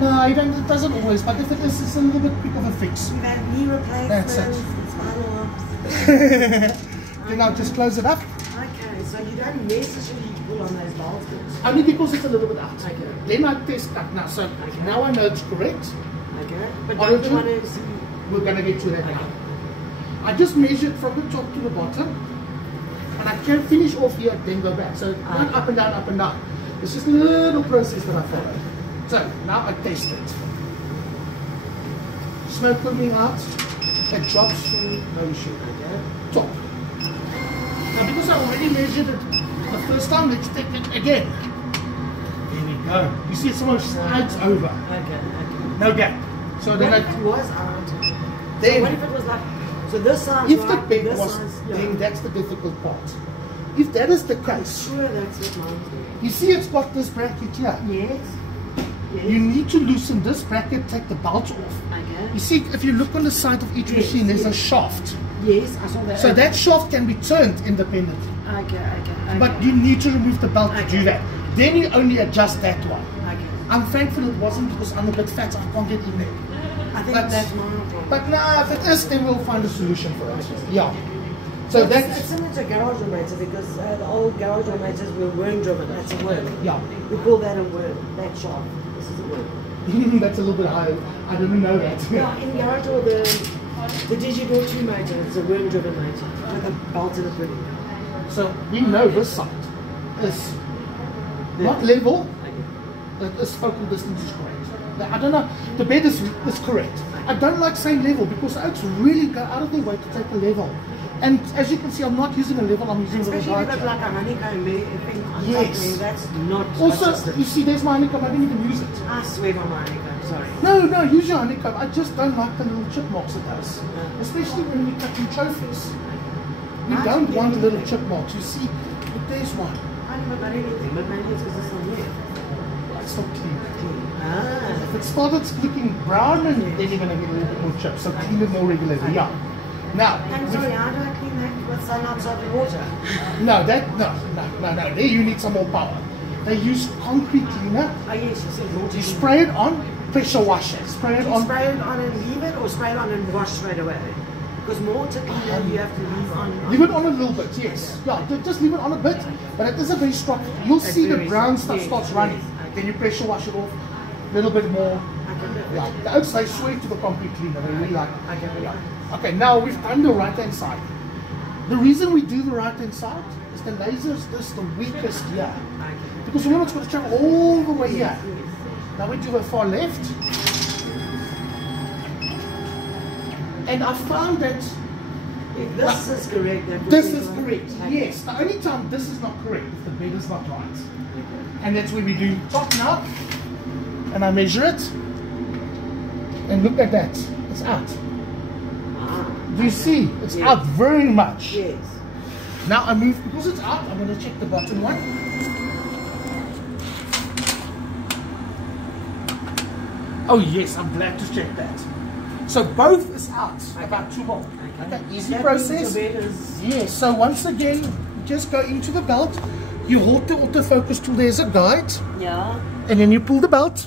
No, it doesn't always, but if it is, it's a little bit quick of a fix. We've had knee replacements, That's spinal lumps. Then I'll just close it up. Okay, so you don't necessarily pull on those bolts. Only because it's a little bit out. Okay. Then I test that now. So now I know it's correct. Okay. But don't you want to see? We're going to get to that now. I just measured from the top to the bottom. And I can finish off here, then go back. So not up and down, up and down. It's just a little process that I follow. So now I test it. Smoke coming out. It drops through no issue. Okay. Top. Now because I already measured it the first time, let's take it again. There we go. You see it's almost slides over. Okay. No gap. So then What if it was out? Then, So what if it was like, so this size if right, the bed this was, size, then that's the difficult part. If that is the case, Sure, that's what mine's doing. you see it's got this bracket here. Yes. You need to loosen this bracket, take the bolt off. Okay. You see, if you look on the side of each machine, there's a shaft. Yes, I saw that. So that shaft can be turned independently. Okay. But you need to remove the belt to Okay. do that. Then you only adjust that one. Okay. I'm thankful it wasn't because I'm a bit fat, I can't get in there. I think But- that's my problem. But now, if it is, then we'll find a solution for it. Yeah. So It's that's, similar to a garage rotator because the old garage rotators were worm driven. That's a worm. yeah. We call that a worm. That shaft. This is a worm. That's a little bit high. I didn't know that. Yeah, in garage or the Digital 2 motor, it's a worm driven motor with a bolt and a pulley. So we know this side is not level, it is focal distance is correct. I don't know, the bed is correct. I don't like saying level because the oaks really go out of their way to take a level. And as you can see, I'm not using a level, I'm using a little Especially guide. with like a honeycomb thing on Yes. top there, that's not Also, consistent. you see, there's my honeycomb, I didn't even use it. I swear by my honeycomb, sorry. No, use your honeycomb. I just don't like the little chip marks it does. Especially when we're cutting trophies. We don't want little chip marks. You see, but there's one. I never got anything, but maybe it's because it's on there. It's not clean. Ah. If it started looking brown, then you're going to get a little bit more chips. So clean it more regularly. Yeah. Now, I'm sorry, how do I clean that with sun-absorbing water? no. There you need some more power. They use concrete cleaner. Oh yes, you said water. You spray it on, pressure wash it. Spray it Do you on. spray it on and leave it, or spray it on and wash straight away? Because water cleaner you have to leave on. Leave it on a little bit, yes. Yeah, just leave it on a bit, but it is a very strong. You'll see the brown stuff starts running. Then you pressure wash it off a little bit more. Yeah, the oaks they swear to the concrete cleaner. They really like. Yeah. Okay, now we've done the right hand side. The reason we do the right hand side is the laser is just the weakest here. Because remember it's going to travel all the way here. Now we do the far left. And I found that If this is correct, then this is correct. Yes, the only time this is not correct if the bed is not right. And that's where we do top now. And I measure it. And look at that. It's out. Do you see? It's out very much. Yes. Now I move, because it's out, I'm going to check the bottom one. Oh yes, I'm glad to check that. So both is out, about 2 more. Okay, easy process. Yes, so once again, just go into the belt. You hold the autofocus tool, there's a guide. Yeah. And then you pull the belt,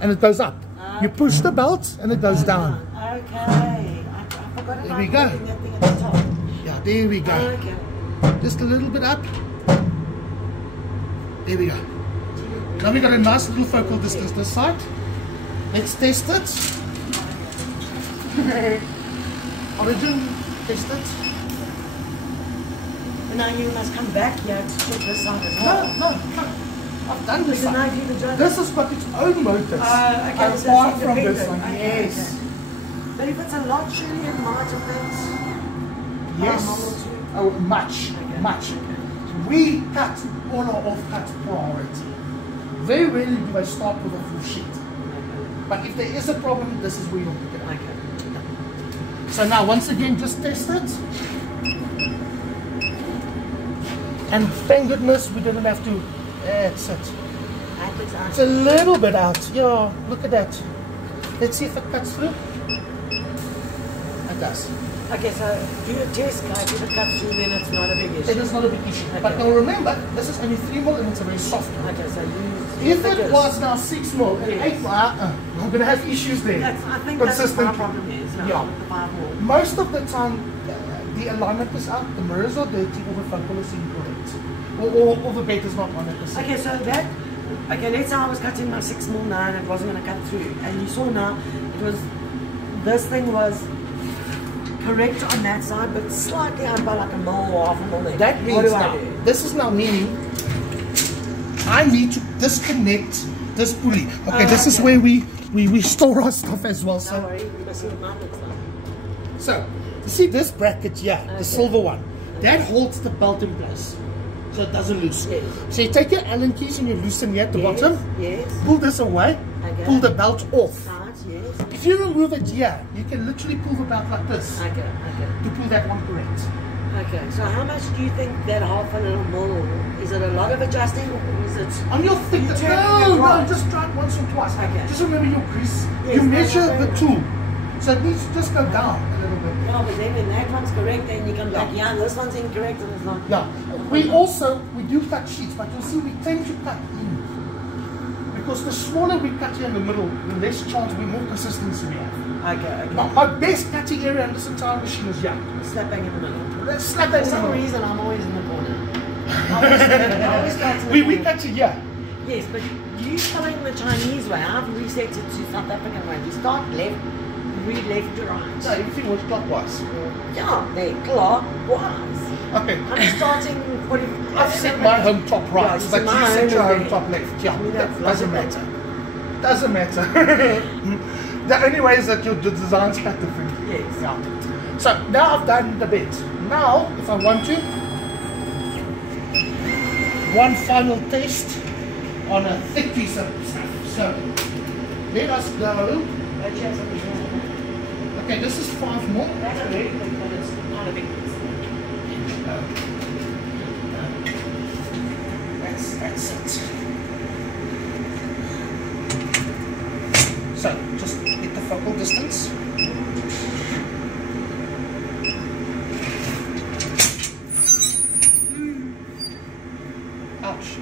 and it goes up. You push the belt, and it goes down. Okay. I forgot about There we go. putting that thing at the top. Yeah, there we go. Okay. Just a little bit up. There we go. Now we got a nice little focal distance this side. Let's test it. Origin, test it. And now you must come back here to check this side as well. No. I've done this Because now side. you've done This has got its own motors. okay, so apart it's from this independent. one. Okay, Yes. okay. But if it's a lot, surely it might affect Yes. normal too. Oh, much. We cut all our off-cuts priority. Very rarely do I start with a full sheet. But if there is a problem, this is where you'll pick it up. Okay. So now, once again, just test it. And thank goodness we didn't have to. That's it. It's a little bit out. Yeah, look at that. Let's see if it cuts through. It does. Okay, so do a test, guys. If it cuts through, then it's not a big issue. It is not a big issue. Okay. But now remember, this is only 3 mil and it's a very soft one. Okay, so use If it was now 6 mil and Yes. 8 mil, I'm going to have issues there. I think that's what Consistent. my problem is. Yeah. With the 5 more. Most of the time, the alignment is out, the mirrors are dirty, or the focal is incorrect. Or the bed is not 100%. Okay, so that, okay, let's say I was cutting my 6 mil now and it wasn't going to cut through. And you saw now, it was, this thing was correct on that side, but slightly out by like a mil or half a mil there. That What means do I now, do? this is now meaning I need to disconnect this pulley. Okay, this is okay. where we store our stuff as well. Don't So, worry, we must see what mine looks like. so you see this bracket here, Okay. the silver one, that holds the belt in place, so it doesn't loose. Yes. So you take your Allen keys and you loosen here at the Yes, bottom, yes. pull this away, Okay. pull the belt off. Right, yes. If you remove it here, you can literally pull the belt like this Okay, okay. to pull that one correct. Okay, so how much do you think that half a little mil, is it a lot of adjusting or is it? On your thick, You turn no, it right. just try it once or twice. Okay. Just remember your grease. Yes, You no, measure no, the no. tool, so it needs to just go down a little bit. Yeah, but then when that one's correct, then you come back, yeah, this one's incorrect and it's not. Yeah. We do cut sheets, but you'll see we tend to cut in. Because the smaller we cut here in the middle, the less chance more consistency we have. Okay, okay. My best cutting area in this entire machine is here. Slap bang in the middle. Let's slap For that in the some middle. reason, I'm always in the corner. I always cut in the We corner. cut it here. Yes, but you following the Chinese way. I've reset it to South African way. You start left, read left to right. So everything was clockwise. Yeah, there, clockwise. Okay. I'm starting. What if I've set my home top Yeah, right, you but set my you set home your home there. top left. Yeah, I mean, that's that doesn't logical. matter. Doesn't matter. The only way is that your design's cut different. Yes. Yeah. So now I've done the bit. Now, if I want to, one final test on a thick piece of stuff. So let us go. Okay, this is 5 more. That's a very big, but it's not a big piece. That's it. So just get the focal distance. Ouch.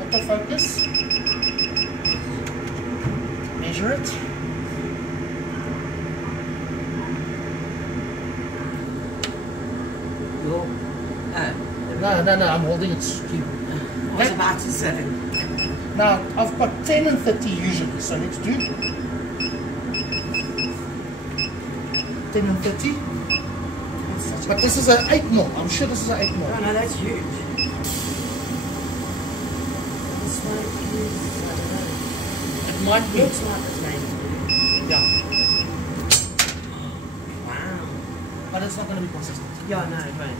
Autofocus. Measure it. Your, No, I'm holding it straight. I was about to say. Now, I've got 10 and 30 usually, so let's do 10 and 30. But this is an 8 mil. I'm sure this is an 8 mil. Oh no, that's huge. This one is, I don't know. It might be. Looks like it's made to be. Yeah. Wow. But it's not going to be consistent. Yeah, no, it won't.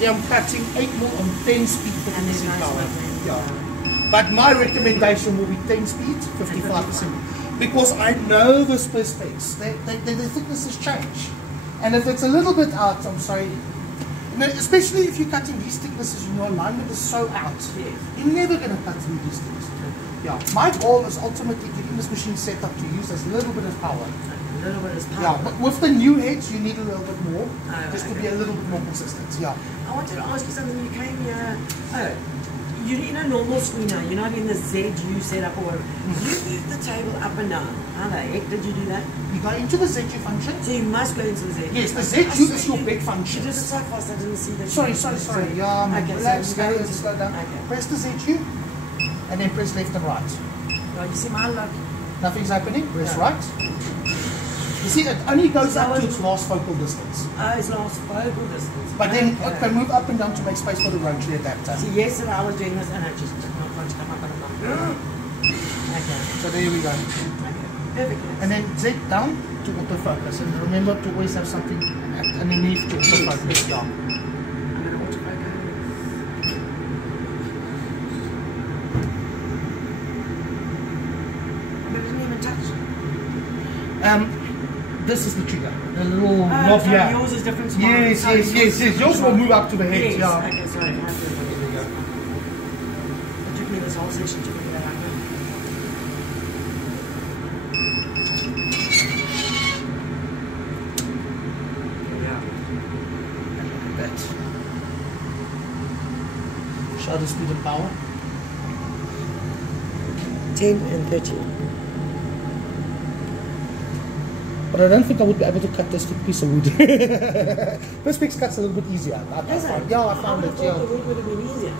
Yeah, I'm cutting 8 mil on 10 speed, And there's 50% no power. smoking. Yeah. But my recommendation will be 10 speed, 55%. Because I know the split space. The thicknesses change. And if it's a little bit out, I'm sorry. No, especially if you're cutting these thicknesses and your alignment is so out, Yes. you're never going to cut through these things. Yeah. My goal is ultimately getting this machine set up to use as little bit of power. A little bit is power. Yeah, but with the new heads, you need a little bit more, Oh, just to okay. be a little bit more consistent. Yeah. I wanted to ask you something. You came here. Oh, you're in a normal screener. You're not in the ZU setup or whatever. You move the table up and down. How the heck did you do that? You go into the ZU function. So you must go into the ZU. Yes, the I ZU saw is your you- bed You function. did it so fast I didn't see that. Sorry. you- Yeah, Okay, relax, so you go go, into- slow down. Okay. Press the ZU, and then press left and right. Right, you see my luck. Nothing's happening. Press Yeah. right. You see, it only goes So up that to was- its last focal distance. Oh, it's last focal distance. But then Okay. it can move up and down to make space for the rotary adapter. See, yesterday I was doing this and I just took my phone to come up. Okay. So there we go. Okay. Perfect. And then Z down to autofocus. And remember to always have something underneath to autofocus. Yeah. I'm gonna autofocus. But it didn't even touch. This is the trigger. The little Oh, knob so here. yours is different to mine. Yes, Sorry, yes. Yours will move up to the head. Yes, Yeah. okay, sorry. I have to- There we go. It took me this whole session to figure that out. Shutter speed and power. 10 and 13. But I don't think I would be able to cut this piece of wood. Perspex cuts a little bit easier. I found it, yeah. I thought the wood would have been easier.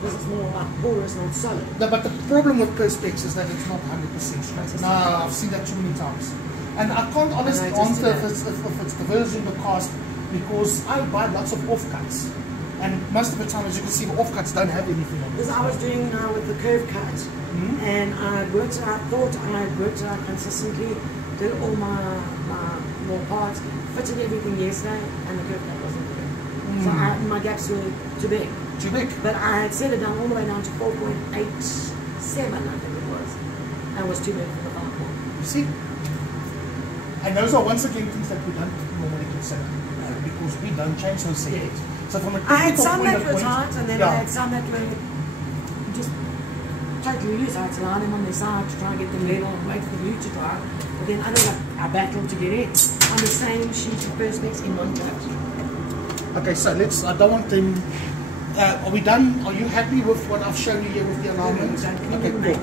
Because it's more like porous, not solid. No, but the problem with Perspex is that it's not 100% straight. No, I've seen that too many times. And I can't honestly answer if it's the version of the cast, because I buy lots of offcuts. And most of the time, as you can see, the offcuts don't have anything on it. Because I was doing now with the curve cut, and I thought I had worked it out consistently, did all my more parts, fitted everything yesterday, and the curve cut wasn't good. So my gaps were too big. Too big? But I had set it down all the way down to 4.87, I think it was. And it was too big for the 5 point. You see? And those are once again things that we don't normally consider, because we don't change those settings. So from a I had technical some point that of were point, tight, and then I had some that were just totally loose. I had to lie them on their side to try and get them level and wait for the glue to dry. But then others I battled to get in on the same sheet of Perspex in one cut. Okay, so let's, I don't want them, are we done? Are you happy with what I've shown you here with the alignment? Okay, cool.